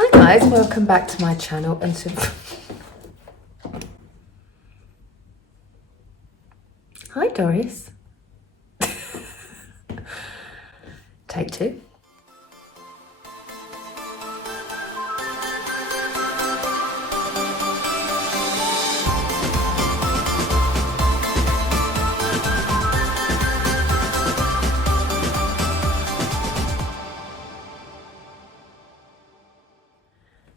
Hi guys, welcome back to my channel and to... Hi Doris. Take two.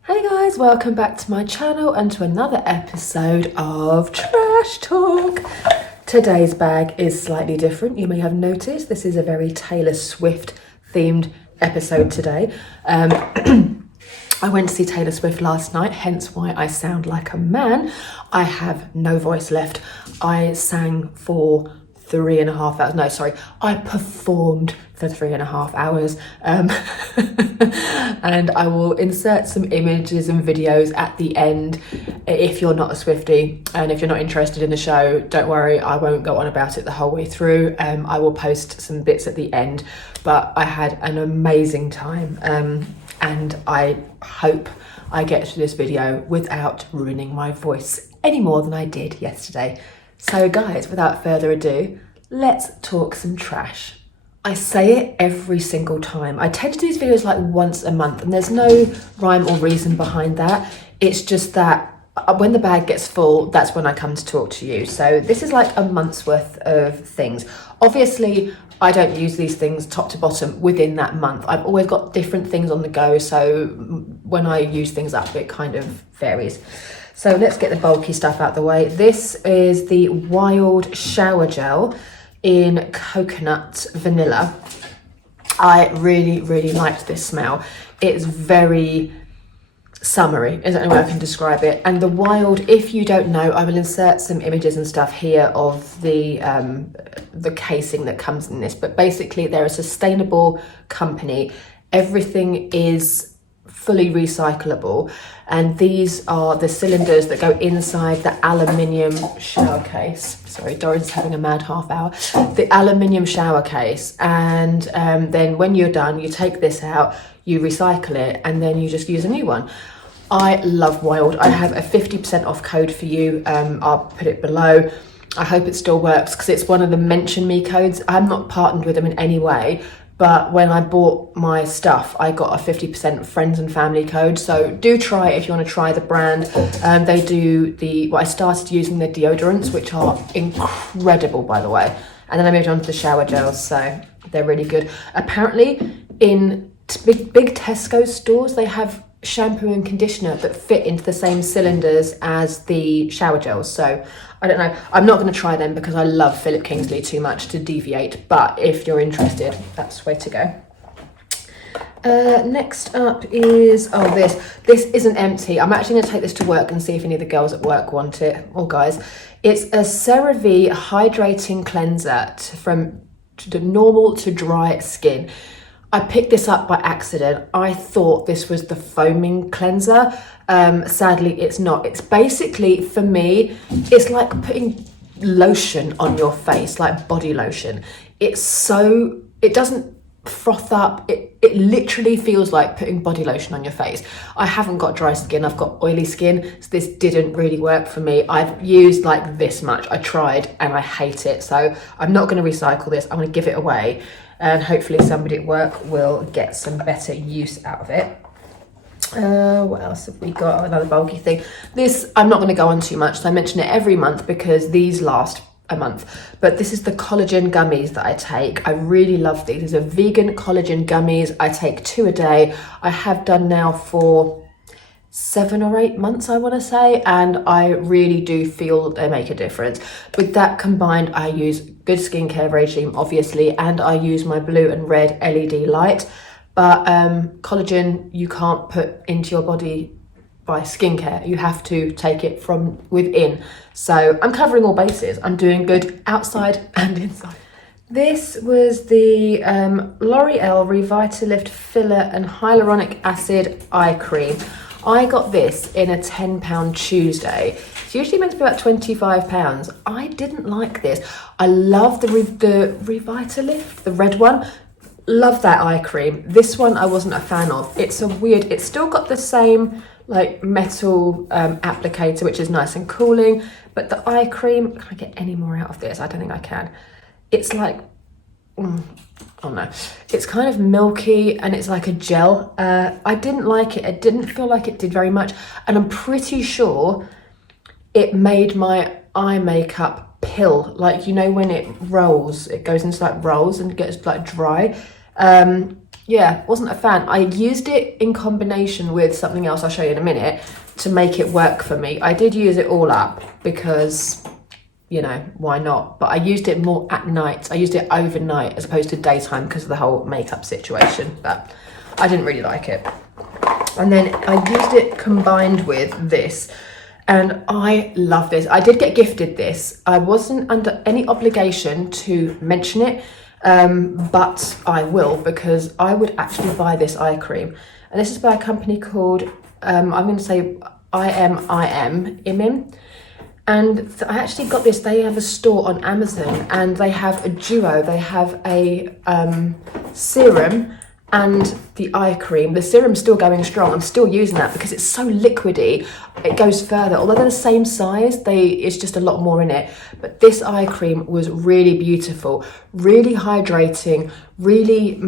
Hey guys, welcome back to my channel and to another episode of Trash Talk. Today's bag is slightly different. You may have noticed this is a very Taylor Swift themed episode today. I went to see Taylor Swift last night, hence why I sound like a man. I have no voice left. I sang for 3.5 hours. No, sorry, I performed for 3.5 hours. And I will insert some images and videos at the end if you're not a Swiftie, and if you're not interested in the show, don't worry, I won't go on about it the whole way through. I will post some bits at the end, but I had an amazing time, and I hope I get through this video without ruining my voice any more than I did yesterday. So guys, without further ado, let's talk some trash. I say it every single time. I tend to do these videos like once a month, and there's no rhyme or reason behind that. It's just that when the bag gets full, that's when I come to talk to you. So this is like a month's worth of things. Obviously, I don't use these things top to bottom within that month. I've always got different things on the go, so when I use things up, it kind of varies. So let's get the bulky stuff out the way. This is the Wild Shower Gel in Coconut Vanilla. I really, really liked this smell. It's very summery, is the only way I can describe it. And the Wild, if you don't know, I will insert some images and stuff here of the casing that comes in this. But basically, they're a sustainable company. Everything is fully recyclable, and these are the cylinders that go inside the aluminium shower case. Sorry, Doris is having a mad half hour. The aluminium shower case, and then when you're done, you take this out, you recycle it, and then you just use a new one. I love Wild. I have a 50% off code for you. I'll put it below. I hope it still works because it's one of the mention me codes. I'm not partnered with them in any way, but when I bought my stuff, I got a 50% friends and family code. So do try it if you want to try the brand. They do I started using the deodorants, which are incredible, by the way. And then I moved on to the shower gels, so they're really good. Apparently, in big Tesco stores, they have shampoo and conditioner that fit into the same cylinders as the shower gels. So I don't know, I'm not going to try them because I love Philip Kingsley too much to deviate, but if you're interested, that's the way to go. Next up is, this isn't empty. I'm actually going to take this to work and see if any of the girls at work want it, or guys. It's a Cerave Hydrating Cleanser from normal to dry skin. I picked this up by accident. I thought this was the foaming cleanser. Sadly, it's not. It's basically, for me, it's like putting lotion on your face, like body lotion. It doesn't froth up. It literally feels like putting body lotion on your face. I haven't got dry skin, I've got oily skin, so this didn't really work for me. I've used like this much. I tried and I hate it. So I'm not going to recycle this. I'm going to give it away, and hopefully somebody at work will get some better use out of it. What else have we got? Another bulky thing. This I'm not going to go on too much, so I mention it every month because these last a month. But this is the collagen gummies that I take. I really love these. These are vegan collagen gummies. I take 2 a day. I have done now for 7 or 8 months, I want to say, and I really do feel they make a difference. With that combined, I use good skincare regime, obviously, and I use my blue and red LED light. But collagen you can't put into your body by skincare. You have to take it from within. So I'm covering all bases. I'm doing good outside and inside. This was the L'Oreal Revitalift Filler and Hyaluronic Acid Eye Cream. I got this in a £10 Tuesday. It's usually meant to be about £25. I didn't like this. I love the Revitalift, the red one. love that eye cream. This one I wasn't a fan of. It's a weird, it's still got the same like metal applicator, which is nice and cooling, but the eye cream, can I get any more out of this? I don't think I can. It's like, oh no, it's kind of milky and it's like a gel. I didn't like it. It didn't feel like it did very much, and I'm pretty sure it made my eye makeup pill, like, you know, when it rolls, it goes into like rolls and gets like dry. Yeah, wasn't a fan. I used it in combination with something else I'll show you in a minute to make it work for me. I did use it all up because, you know, why not? But I used it more at night. I used it overnight as opposed to daytime because of the whole makeup situation, but I didn't really like it. And then I used it combined with this, and I love this. I did get gifted this. I wasn't under any obligation to mention it, but I will, because I would actually buy this eye cream. And this is by a company called, I'm going to say I.M.I.M. And I actually got this. They have a store on Amazon, and they have a duo. They have a serum and the eye cream. The serum's still going strong. I'm still using that because it's so liquidy. It goes further. Although they're the same size, it's just a lot more in it. But this eye cream was really beautiful, really hydrating, really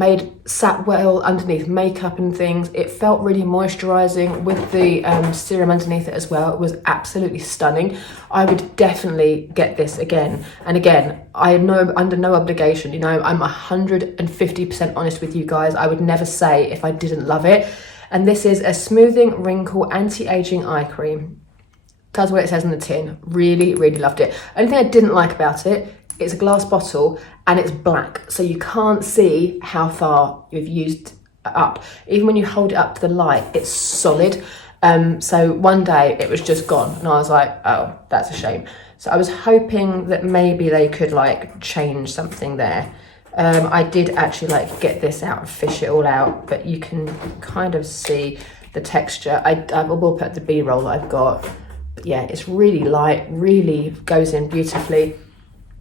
sat well underneath makeup and things. It felt really moisturizing with the serum underneath it as well. It was absolutely stunning. I would definitely get this again and again. I know under no obligation, you know, I'm 150% honest with you guys. I would never say if I didn't love it. And this is a smoothing, wrinkle, anti-aging eye cream. Does what it says on the tin. Really, really loved it. Only thing I didn't like about it, it's a glass bottle and it's black, so you can't see how far you've used up. Even when you hold it up to the light, it's solid. So one day it was just gone, and I was like, oh, that's a shame. So I was hoping that maybe they could like change something there. I did actually like get this out and fish it all out, but you can kind of see the texture. I will put the B-roll that I've got. But yeah, it's really light, really goes in beautifully.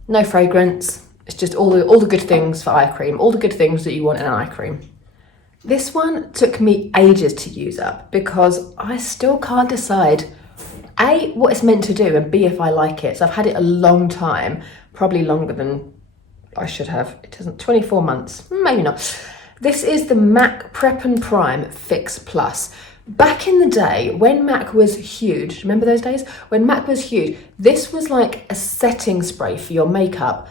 No fragrance. It's just all the good things for eye cream, all the good things that you want in an eye cream. This one took me ages to use up because I still can't decide A, what it's meant to do, and B, if I like it. So I've had it a long time, probably longer than I should have. It doesn't, 24 months, maybe not. This is the MAC Prep and Prime Fix Plus. Back in the day, when MAC was huge, remember those days? When MAC was huge, this was like a setting spray for your makeup.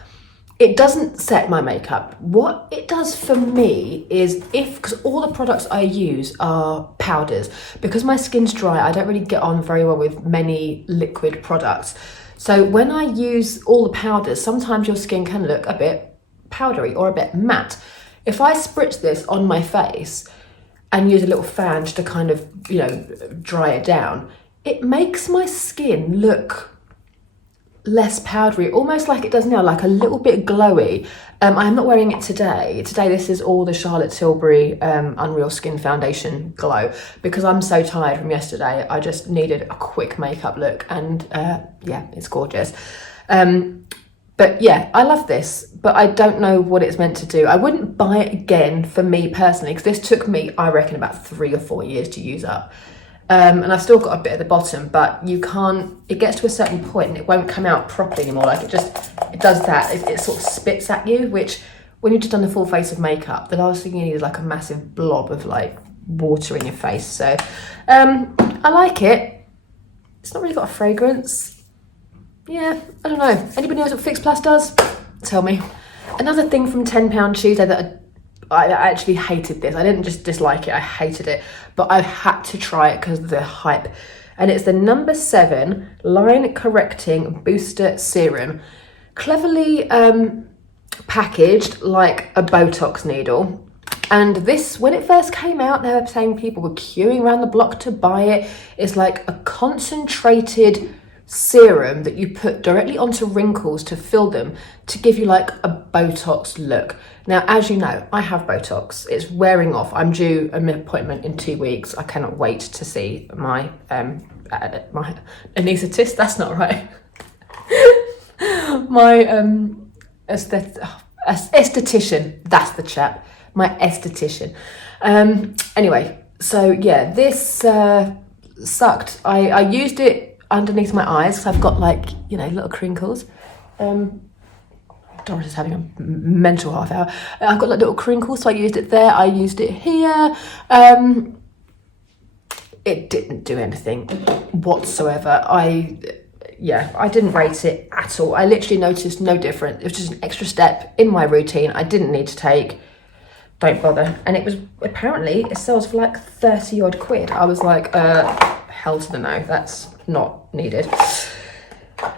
It doesn't set my makeup. What it does for me is because all the products I use are powders. Because my skin's dry, I don't really get on very well with many liquid products. So when I use all the powders, sometimes your skin can look a bit powdery or a bit matte. If I spritz this on my face and use a little fan just to kind of, you know, dry it down, it makes my skin look less powdery, almost like it does now, like a little bit glowy. I'm not wearing it today. Today this is all the Charlotte Tilbury Unreal Skin Foundation Glow, because I'm so tired from yesterday. I just needed a quick makeup look, and yeah, it's gorgeous. But yeah, I love this, but I don't know what it's meant to do. I wouldn't buy it again for me personally, because this took me, I reckon, about 3 or 4 years to use up. And I've still got a bit at the bottom, but you can't, it gets to a certain point and it won't come out properly anymore. Like it does that. It sort of spits at you, which when you've just done the full face of makeup, the last thing you need is like a massive blob of like water in your face. So I like it. It's not really got a fragrance. Yeah, I don't know. Anybody knows what Fix Plus does? Tell me. Another thing from £10 Tuesday that I actually hated this. I didn't just dislike it, I hated it. But I had to try it because of the hype. And it's the No. 7 Line Correcting Booster Serum. Cleverly packaged like a Botox needle. And this, when it first came out, they were saying people were queuing around the block to buy it. It's like a concentrated serum that you put directly onto wrinkles to fill them, to give you like a Botox look. Now, as you know, I have Botox. It's wearing off. I'm due an appointment in 2 weeks. I cannot wait to see my anaesthetist. That's not right. My esthetician. That's the chap. my esthetician. Anyway, so yeah, this sucked. I used it underneath my eyes because I've got like, you know, little crinkles. Doris is having a mental half hour. I've got like little crinkles, so I used it there. I used it here. It didn't do anything whatsoever. I didn't rate it at all. I literally noticed no difference. It was just an extra step in my routine I didn't need to take. Don't bother. And it was, apparently, it sells for like 30 odd quid. I was like, hell to the no, that's not needed.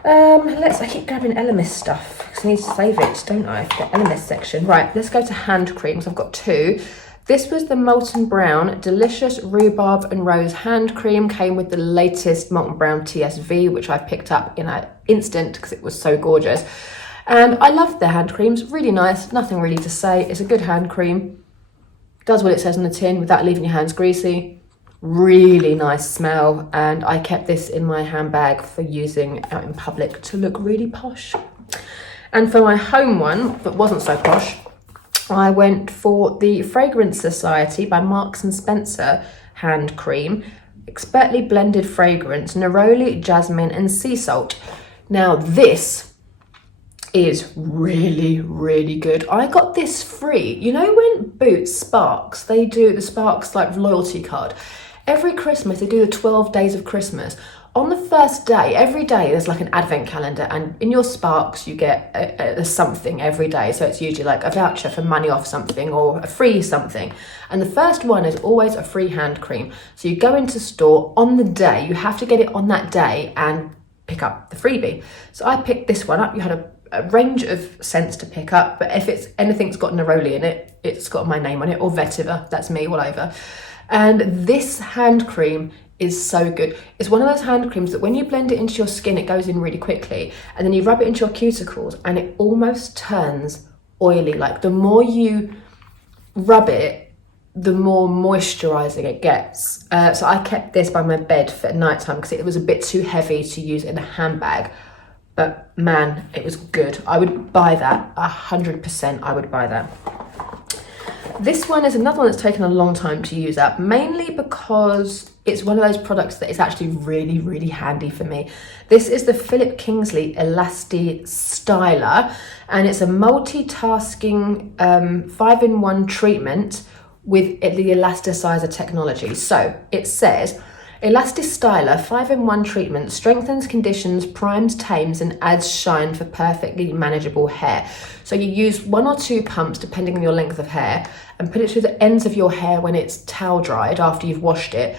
I keep grabbing Elemis stuff because I need to save it, don't I, for the Elemis section. Right, let's go to hand creams. I've got two. This was the Molton Brown Delicious Rhubarb and Rose Hand Cream. Came with the latest Molton Brown TSV, which I picked up in an instant because it was so gorgeous. And I love their hand creams, really nice, nothing really to say. It's a good hand cream. Does what it says on the tin without leaving your hands greasy. Really nice smell, and I kept this in my handbag for using out in public to look really posh. And for my home one, that wasn't so posh, I went for the Fragrance Society by Marks and Spencer hand cream, expertly blended fragrance, neroli, jasmine and sea salt. Now this is really, really good. I got this free. You know when Boots, Sparks, they do the Sparks like loyalty card. Every Christmas, they do the 12 days of Christmas. On the first day, every day, there's like an advent calendar, and in your Sparks, you get a something every day. So it's usually like a voucher for money off something or a free something. And the first one is always a free hand cream. So you go into store on the day, you have to get it on that day and pick up the freebie. So I picked this one up. You had a range of scents to pick up, but if it's anything's got neroli in it, it's got my name on it, or vetiver, that's me all over. And this hand cream is so good. It's one of those hand creams that when you blend it into your skin, it goes in really quickly, and then you rub it into your cuticles and it almost turns oily. Like the more you rub it, the more moisturizing it gets. So I kept this by my bed for nighttime because it was a bit too heavy to use in a handbag. But man, it was good. I would buy that, 100% I would buy that. This one is another one that's taken a long time to use up, mainly because it's one of those products that is actually really, really handy for me. This is the Philip Kingsley Elasti Styler, and it's a multitasking 5-in-1 treatment with the elasticizer technology. So it says, Elasti Styler 5-in-1 treatment strengthens, conditions, primes, tames and adds shine for perfectly manageable hair. So you use 1 or 2 pumps depending on your length of hair and put it through the ends of your hair when it's towel dried after you've washed it.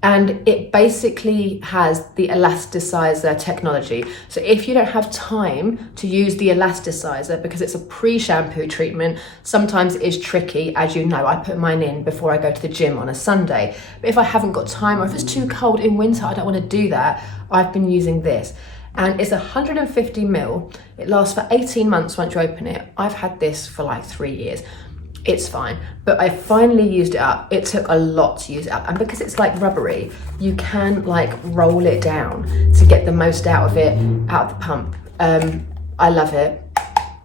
And it basically has the elasticizer technology. So if you don't have time to use the elasticizer because it's a pre-shampoo treatment, sometimes it is tricky. As you know, I put mine in before I go to the gym on a Sunday. But if I haven't got time, or if it's too cold in winter, I don't want to do that, I've been using this. And it's 150 ml. It lasts for 18 months once you open it. I've had this for like 3 years. It's fine, but I finally used it up. It took a lot to use it up, and because it's like rubbery, you can like roll it down to get the most out of it, out of the pump. I love it.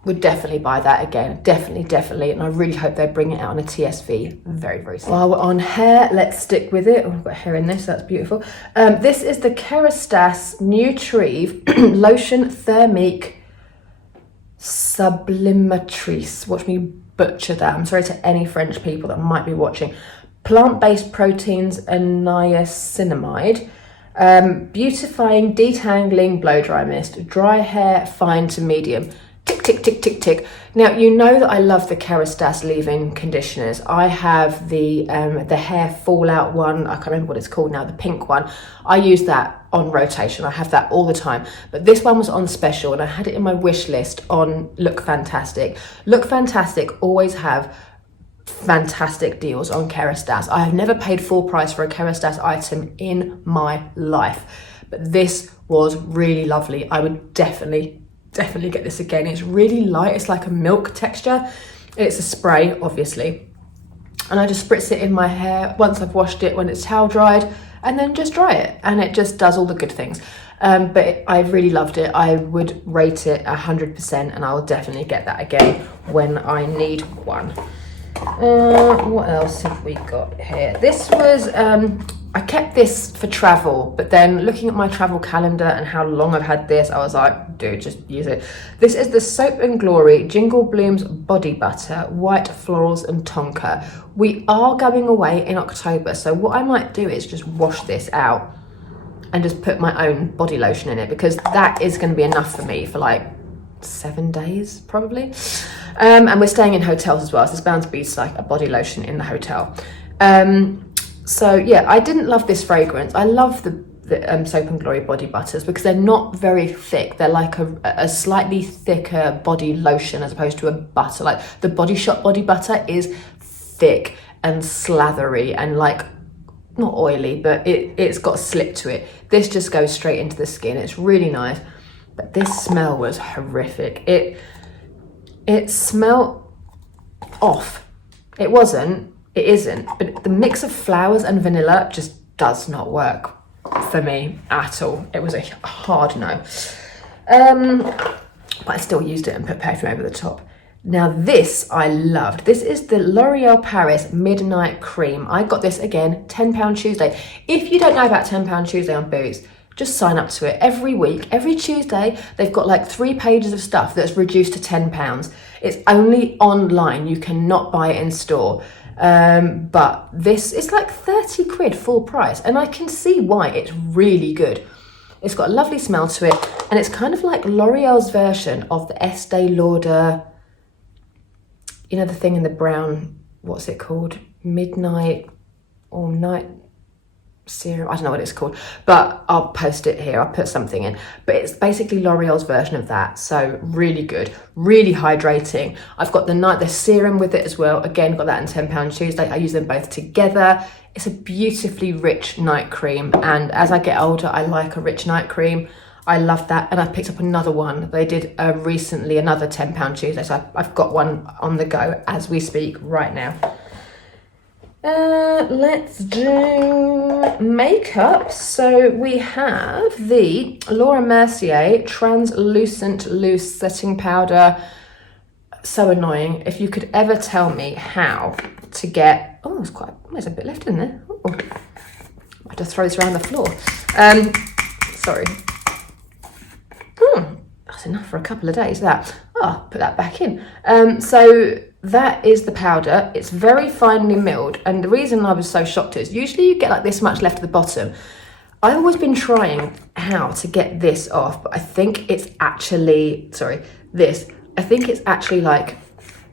Would definitely buy that again, definitely, and I really hope they bring it out on a TSV very, very soon. While we're on hair, let's stick with it. Oh, I've got hair in this, that's beautiful. This is the Kerastase Nutrive Lotion Thermique Sublimatrice. Watch me butcher that. I'm sorry to any French people that might be watching. Plant-based proteins and niacinamide. Beautifying, detangling, blow dry mist. Dry hair, fine to medium. Tick, tick, tick, tick, tick. Now, you know that I love the Kerastase leave-in conditioners. I have the hair fallout one. I can't remember what it's called now, the pink one. I use that on rotation. I have that all the time. But this one was on special and I had it in my wish list on Look Fantastic. Look Fantastic always have fantastic deals on Kerastase. I have never paid full price for a Kerastase item in my life. But this was really lovely. I would definitely get this again. It's really light. It's like a milk texture. It's a spray, obviously. And I just spritz it in my hair once I've washed it when it's towel dried, and then just dry it. And it just does all the good things. But I really loved it. I would rate it 100%, and I will definitely get that again when I need one. What else have we got here? This was, I kept this for travel, but then looking at my travel calendar and how long I've had this, I was like, dude, just use it. This is the Soap and Glory Jingle Blooms Body Butter, White Florals and Tonka. We are going away in October, so what I might do is just wash this out and just put my own body lotion in it, because that is going to be enough for me for like 7 days probably. And we're staying in hotels as well, so there's bound to be like a body lotion in the hotel. So yeah, I didn't love this fragrance. I love the Soap and Glory body butters because they're not very thick. They're like a slightly thicker body lotion as opposed to a butter. Like the Body Shop body butter is thick and slathery and like not oily, but it's got a slip to it. This just goes straight into the skin. It's really nice, but this smell was horrific. It smelled off. It isn't, but the mix of flowers and vanilla just does not work for me at all. It was a hard no. But I still used it and put perfume over the top. Now this I loved. This is the L'Oreal Paris Midnight Cream. I got this again, £10 Tuesday. If you don't know about £10 Tuesday on Boots, just sign up to it. Every week, every Tuesday, they've got like 3 pages of stuff that's reduced to £10. It's only online. You cannot buy it in store. But this is like 30 quid full price, and I can see why. It's really good. It's got a lovely smell to it, and it's kind of like L'Oreal's version of the Estee Lauder, you know, the thing in the brown, what's it called? Midnight or night serum, I don't know what it's called, but I'll post it here, I'll put something in, but it's basically L'Oreal's version of that. So really good, really hydrating. I've got the serum with it as well. Again, got that in £10 Tuesday. I use them both together. It's a beautifully rich night cream, and as I get older I like a rich night cream. I love that, and I picked up another one. They did recently another £10 Tuesday, so I've got one on the go as we speak right now. Let's do makeup. So we have the Laura Mercier Translucent Loose Setting Powder. So annoying. If you could ever tell me how to get... Oh, there's a bit left in there. Oh, I have to throw this around the floor. Sorry. That's enough for a couple of days, that. Oh, put that back in. So that is the powder. It's very finely milled, and the reason I was so shocked is usually you get like this much left at the bottom. I've always been trying how to get this off, but I think it's actually, I think it's actually like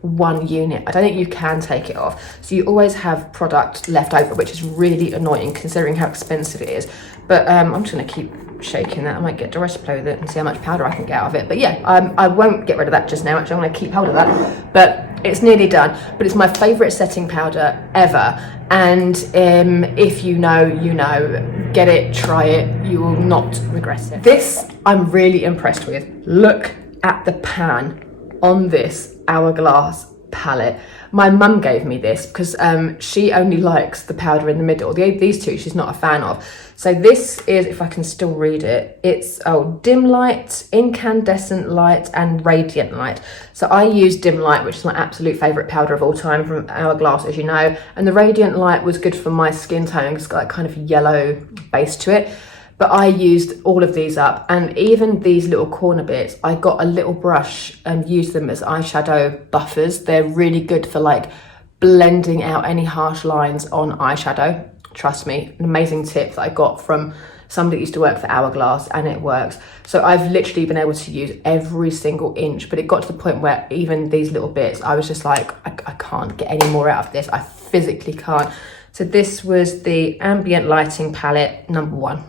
1 unit. I don't think you can take it off. So you always have product left over, which is really annoying considering how expensive it is. But I'm just gonna keep shaking that. I might get Doris to play with it and see how much powder I can get out of it. But yeah, I won't get rid of that just now. Actually, I'm gonna keep hold of that. But it's nearly done. But it's my favorite setting powder ever. And if you know, you know. Get it, try it. You will not regret it. This I'm really impressed with. Look at the pan on this Hourglass palette. My mum gave me this because she only likes the powder in the middle. These two she's not a fan of. So this is, if I can still read it, it's dim light, incandescent light and radiant light. So I use dim light, which is my absolute favourite powder of all time from Hourglass, as you know, and the radiant light was good for my skin tone. It's got that kind of yellow base to it. But I used all of these up, and even these little corner bits, I got a little brush and used them as eyeshadow buffers. They're really good for like blending out any harsh lines on eyeshadow. Trust me, an amazing tip that I got from somebody that used to work for Hourglass, and it works. So I've literally been able to use every single inch, but it got to the point where even these little bits, I was just like, I can't get any more out of this. I physically can't. So this was the Ambient Lighting Palette #1.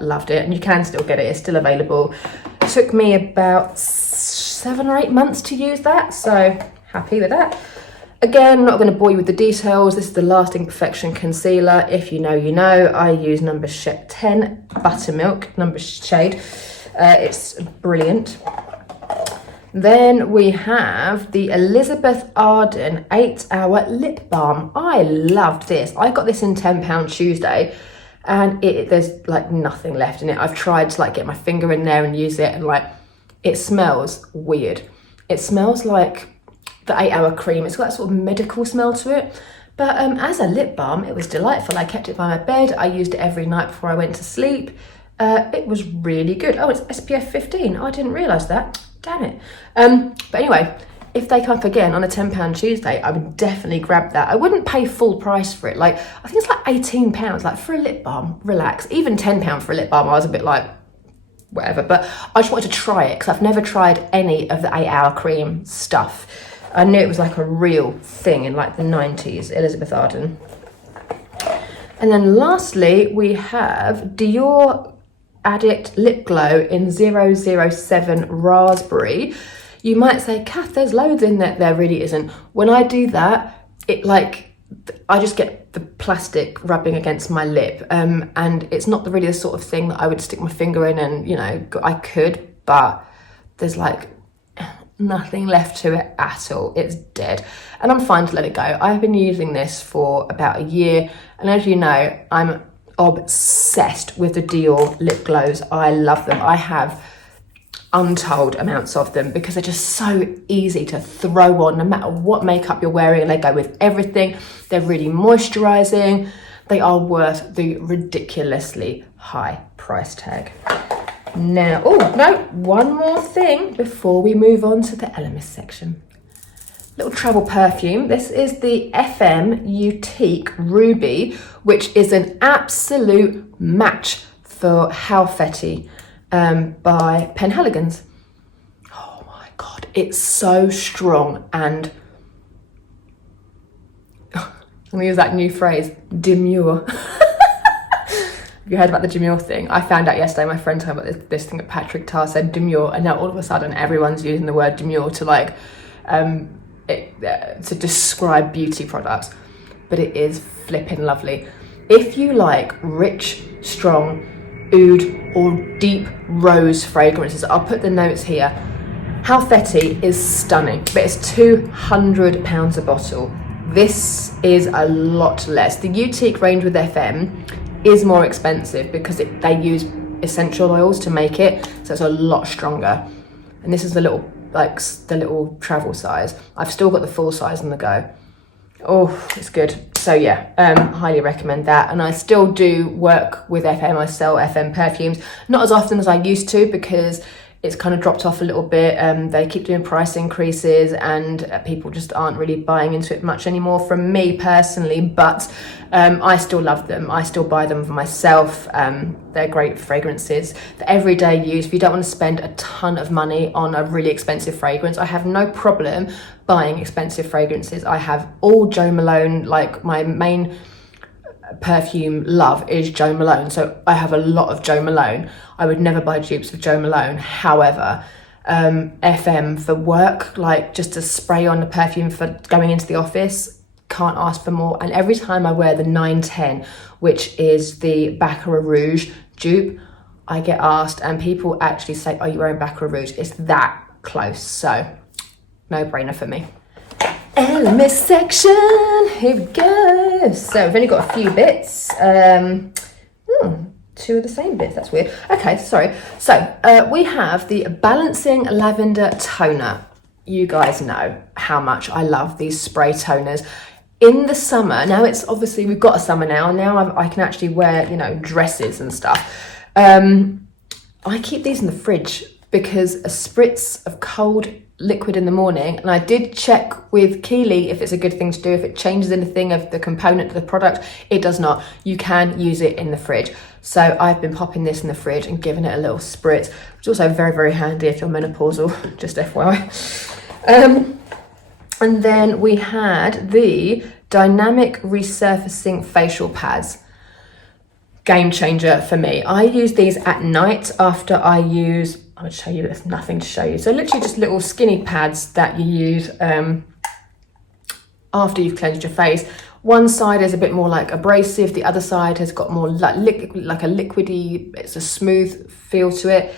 Loved it, and you can still get it. It's still available. It took me about 7 or 8 months to use that, so happy with that. Again, not going to bore you with the details. This is the Lasting Perfection Concealer. If you know, you know. I use number 10 Buttermilk, number shade. It's brilliant. Then we have the Elizabeth Arden 8-Hour Lip Balm. I loved this. I got this in £10 Tuesday. And there's like nothing left in it. I've tried to like get my finger in there and use it, and like it smells weird. It smells like the 8 Hour cream. It's got that sort of medical smell to it. But as a lip balm, it was delightful. I kept it by my bed. I used it every night before I went to sleep. It was really good. Oh, it's SPF 15. Oh, I didn't realise that. Damn it. But anyway, if they come up again on a £10 Tuesday, I would definitely grab that. I wouldn't pay full price for it. Like, I think it's like £18, like for a lip balm, relax. Even £10 for a lip balm, I was a bit like, whatever. But I just wanted to try it because I've never tried any of the 8 Hour cream stuff. I knew it was like a real thing in like the 90s, Elizabeth Arden. And then lastly, we have Dior Addict Lip Glow in 007 Raspberry. You might say, Kath, there's loads in there. There really isn't. When I do that, it like, I just get the plastic rubbing against my lip. And it's not really the sort of thing that I would stick my finger in and, you know, I could, but there's like nothing left to it at all. It's dead. And I'm fine to let it go. I've been using this for about a year. And as you know, I'm obsessed with the Dior lip glows. I love them. I have untold amounts of them because they're just so easy to throw on no matter what makeup you're wearing. They go with everything. They're really moisturizing. They are worth the ridiculously high price tag. Now, oh no, one more thing before we move on to the Elemis section. Little travel perfume. This is the FM Utique Ruby, which is an absolute match for How Fetty by Penhaligon's. Oh my God, it's so strong and I'm gonna use that new phrase, demure. Have you heard about the demure thing? I found out yesterday, my friend told me about this thing that Patrick Tarr said, demure, and now all of a sudden everyone's using the word demure to like, to describe beauty products, but it is flipping lovely. If you like rich, strong, oud or deep rose fragrances, I'll put the notes here. How Fetty is stunning, but it's £200 a bottle. This is a lot less. The Utique range with FM is more expensive because they use essential oils to make it, so it's a lot stronger. And this is the little travel size. I've still got the full size on the go. Oh, it's good. So yeah, highly recommend that. And I still do work with FM. I sell FM perfumes, not as often as I used to because it's kind of dropped off a little bit. They keep doing price increases and people just aren't really buying into it much anymore from me personally, but I still love them. I still buy them for myself. They're great fragrances for everyday use. If you don't want to spend a ton of money on a really expensive fragrance, I have no problem buying expensive fragrances. I have all Jo Malone, like my main perfume love is Jo Malone, so I have a lot of Jo Malone. I would never buy dupes of Jo Malone. However, FM for work, like just to spray on the perfume for going into the office, can't ask for more. And every time I wear the 910, which is the Baccarat Rouge dupe, I get asked and people actually say, are you wearing Baccarat Rouge? It's that close, so no brainer for me. Elemis section, here we go. So we've only got a few bits. Two of the same bits, that's weird. Okay, sorry. So we have the Balancing Lavender Toner. You guys know how much I love these spray toners. In the summer, now it's obviously, we've got a summer now I can actually wear, you know, dresses and stuff. I keep these in the fridge because a spritz of cold liquid in the morning, and I did check with Keely if it's a good thing to do, if it changes anything of the component of the product. It does not. You can use it in the fridge. So I've been popping this in the fridge and giving it a little spritz, which is also very, very handy if you're menopausal, just FYI. And then we had the Dynamic Resurfacing Facial Pads. Game changer for me. I use these at night after I use, I'll show you, there's nothing to show you. So literally just little skinny pads that you use after you've cleansed your face. One side is a bit more like abrasive, the other side has got more like a liquidy, it's a smooth feel to it.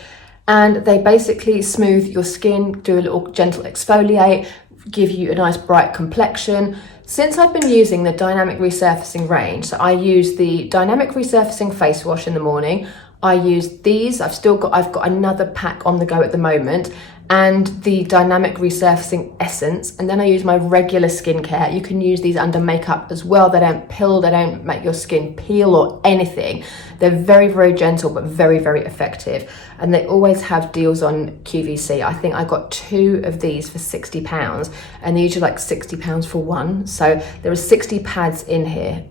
And they basically smooth your skin, do a little gentle exfoliate, give you a nice bright complexion. Since I've been using the Dynamic Resurfacing range, so I use the Dynamic Resurfacing face wash in the morning. I use these, I've got another pack on the go at the moment, and the Dynamic Resurfacing Essence, and then I use my regular skincare. You can use these under makeup as well. They don't pill, they don't make your skin peel or anything. They're very, very gentle, but very, very effective. And they always have deals on QVC. I think I got 2 of these for £60, and they're usually like £60 for one. So there are 60 pads in here.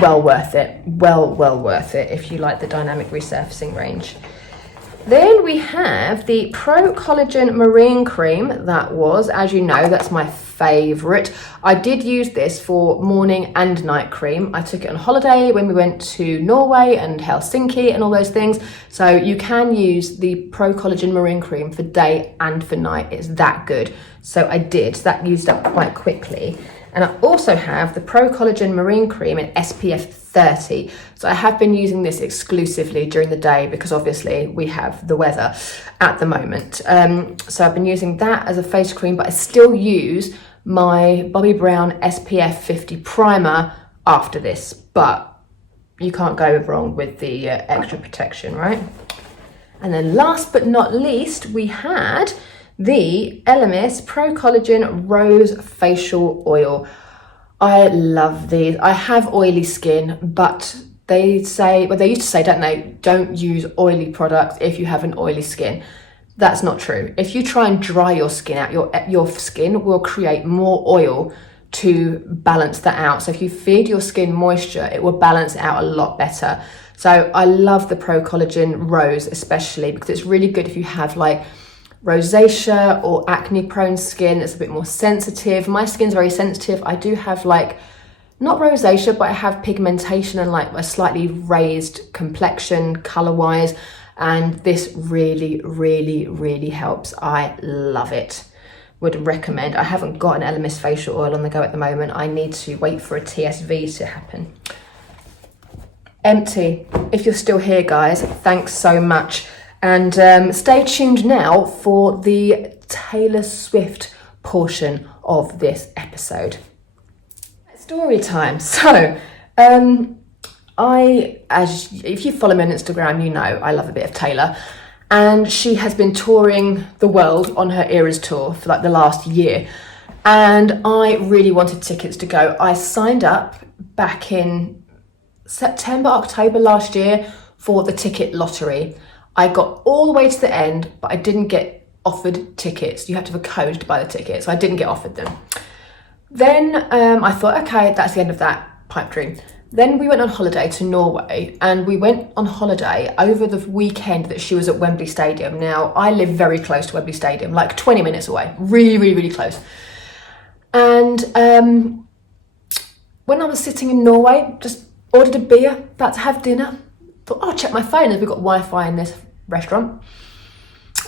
Well worth it, well worth it if you like the Dynamic Resurfacing range. Then we have the Pro Collagen Marine Cream. That was, as you know, that's my favourite. I did use this for morning and night cream. I took it on holiday when we went to Norway and Helsinki and all those things. So you can use the Pro Collagen Marine Cream for day and for night. It's that good. So I did. That used up quite quickly. And I also have the Pro Collagen Marine Cream in SPF 30. So I have been using this exclusively during the day because obviously we have the weather at the moment. So I've been using that as a face cream, but I still use my Bobbi Brown SPF 50 primer after this. But you can't go wrong with the extra protection, right? And then last but not least, we had the Elemis Pro Collagen Rose Facial Oil. I love these. I have oily skin, but they say, well, they used to say, don't they, don't use oily products if you have an oily skin. That's not true. If you try and dry your skin out, your skin will create more oil to balance that out. So if you feed your skin moisture, it will balance it out a lot better. So I love the Pro Collagen Rose, especially because it's really good if you have like rosacea or acne prone skin that's a bit more sensitive. My skin's very sensitive. I do have like, not rosacea, but I have pigmentation and like a slightly raised complexion color wise. And this really, really, really helps. I love it. Would recommend. I haven't got an Elemis facial oil on the go at the moment. I need to wait for a TSV to happen. Empty. If you're still here, guys, thanks so much. And stay tuned now for the Taylor Swift portion of this episode. Story time. So, if you follow me on Instagram, you know I love a bit of Taylor. And she has been touring the world on her Eras tour for like the last year. And I really wanted tickets to go. I signed up back in September, October last year for the ticket lottery. I got all the way to the end, but I didn't get offered tickets. You had to have a code to buy the tickets, so I didn't get offered them. Then I thought, okay, that's the end of that pipe dream. Then we went on holiday to Norway, and we went on holiday over the weekend that she was at Wembley Stadium. Now, I live very close to Wembley Stadium, like 20 minutes away, really, really, really close. And when I was sitting in Norway, just ordered a beer, about to have dinner, thought, oh, I'll check my phone as we've got Wi-Fi in this restaurant.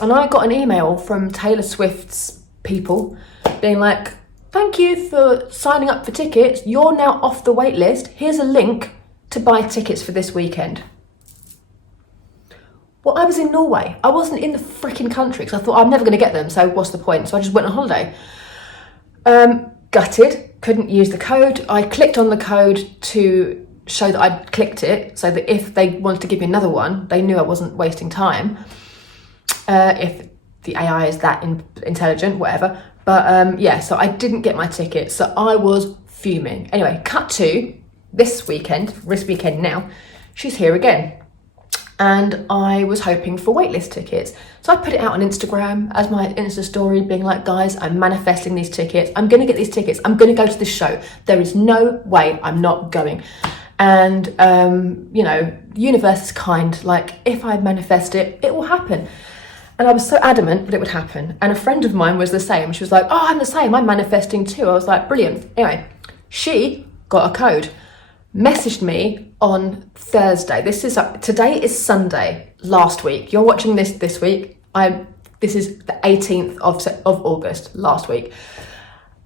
And I got an email from Taylor Swift's people being like, thank you for signing up for tickets. You're now off the wait list. Here's a link to buy tickets for this weekend. Well, I was in Norway. I wasn't in the freaking country because I thought I'm never going to get them. So what's the point? So I just went on holiday. Gutted. Couldn't use the code. I clicked on the code to show that I'd clicked it so that if they wanted to give me another one, they knew I wasn't wasting time. If the AI is that intelligent, whatever. But yeah, so I didn't get my ticket. So I was fuming. Anyway, cut to this weekend now, she's here again. And I was hoping for waitlist tickets. So I put it out on Instagram as my Insta story, being like, guys, I'm manifesting these tickets. I'm going to get these tickets. I'm going to go to this show. There is no way I'm not going. And, you know, the universe is kind. Like, if I manifest it, it will happen. And I was so adamant that it would happen. And a friend of mine was the same. She was like, oh, I'm the same. I'm manifesting too. I was like, brilliant. Anyway, she got a code, messaged me on Thursday. Today is Sunday last week. You're watching this week. This is the 18th of August last week.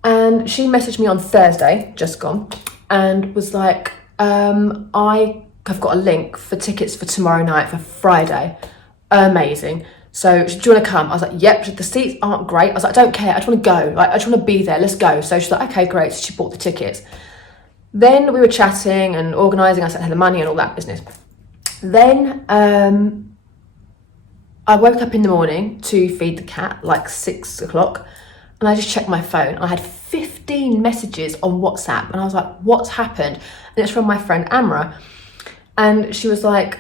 And she messaged me on Thursday, just gone, and was like, I have got a link for tickets for tomorrow night for Friday. Amazing. So, do you want to come? I was like, yep. The seats aren't great. I was like, I don't care. I just want to go. Like, I just want to be there. Let's go. So she's like, okay, great. So she bought the tickets. Then we were chatting and organising. I sent her the money and all that business. Then I woke up in the morning to feed the cat, like 6 o'clock, and I just checked my phone. I had 15 messages on WhatsApp, and I was like, what's happened? And it's from my friend I.M.I.M, and she was like,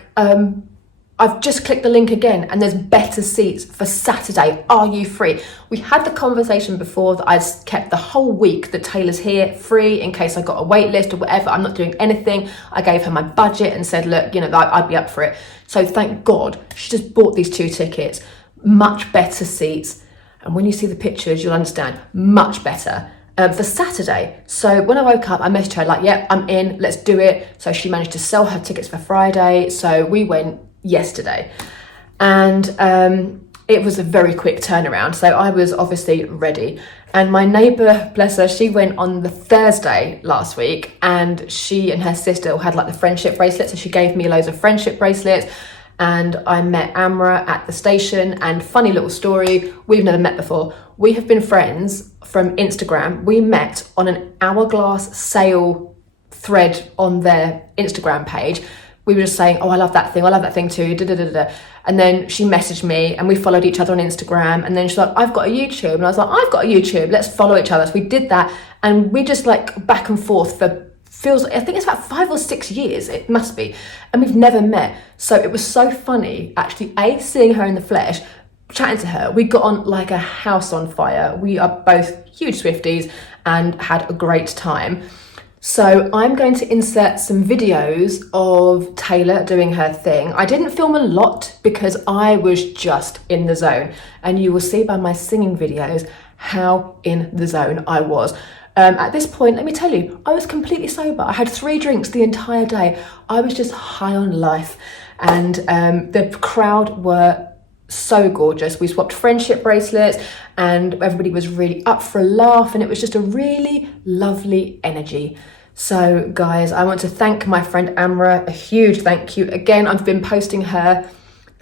I've just clicked the link again and there's better seats for Saturday. Are you free? We had the conversation before that I'd kept the whole week that Taylor's here free in case I got a wait list or whatever. I'm not doing anything. I gave her my budget and said, look, you know, I'd be up for it. So thank God she just bought these 2 tickets, much better seats. And when you see the pictures, you'll understand, much better. For Saturday. So when I woke up, I messaged her like, yeah, I'm in, let's do it. So she managed to sell her tickets for Friday. So we went yesterday, and it was a very quick turnaround, so I was obviously ready. And my neighbour, bless her, she went on the Thursday last week, and she and her sister had like the friendship bracelets, so she gave me loads of friendship bracelets. And I met Amra at the station, and funny little story, we've never met before. We have been friends from Instagram. We met on an Hourglass sale thread on their Instagram page. We were just saying, oh, I love that thing too, da, da, da, da. And then she messaged me and we followed each other on Instagram. And then she's like, I've got a YouTube. And I was like, I've got a YouTube, let's follow each other. So we did that. And we just like back and forth for I think it's about 5 or 6 years, it must be. And we've never met. So it was so funny, actually, seeing her in the flesh, chatting to her. We got on like a house on fire. We are both huge Swifties and had a great time. So I'm going to insert some videos of Taylor doing her thing. I didn't film a lot because I was just in the zone, and you will see by my singing videos how in the zone I was. At this point, let me tell you, I was completely sober. I had 3 drinks the entire day. I was just high on life, and the crowd were so gorgeous. We swapped friendship bracelets and everybody was really up for a laugh, and it was just a really lovely energy. So guys, I want to thank my friend Amra, a huge thank you. Again, I've been posting her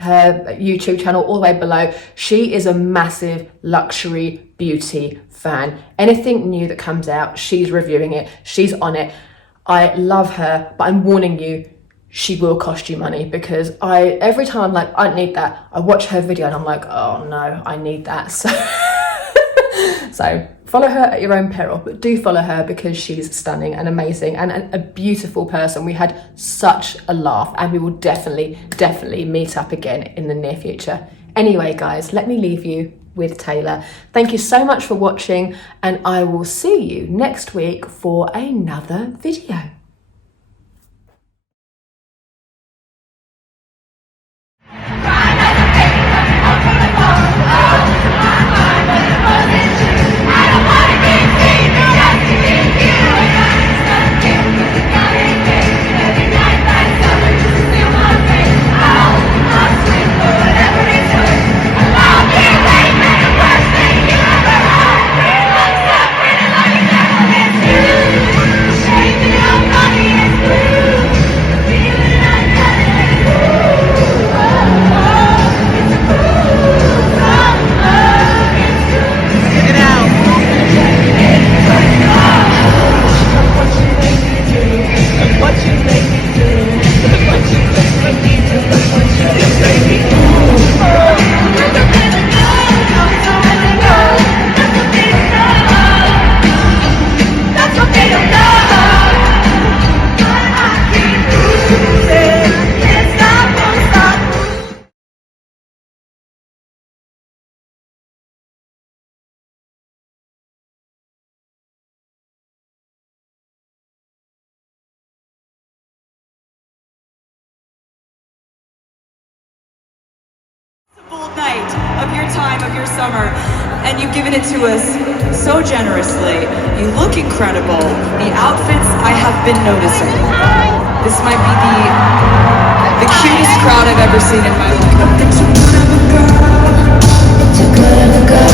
YouTube channel all the way below. She is a massive luxury beauty fan. Anything new that comes out, she's reviewing it, she's on it. I love her, but I'm warning you, she will cost you money, because every time I'm like, I need that, I watch her video and I'm like, oh no, I need that. So follow her at your own peril, but do follow her because she's stunning and amazing and a beautiful person. We had such a laugh, and we will definitely meet up again in the near future. Anyway, guys, let me leave you with Taylor. Thank you so much for watching, and I will see you next week for another video. Night of your time, of your summer, and you've given it to us so generously. You look incredible. The outfits I have been noticing. This might be the cutest crowd I've ever seen in my life. It's too good of a girl. Too good of a girl.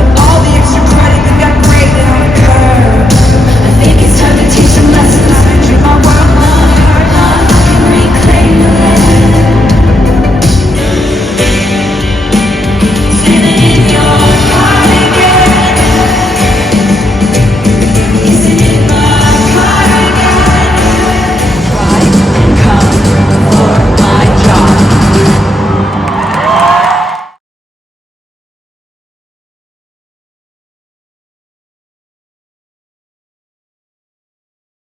To all the extra credit, you got great in our girl.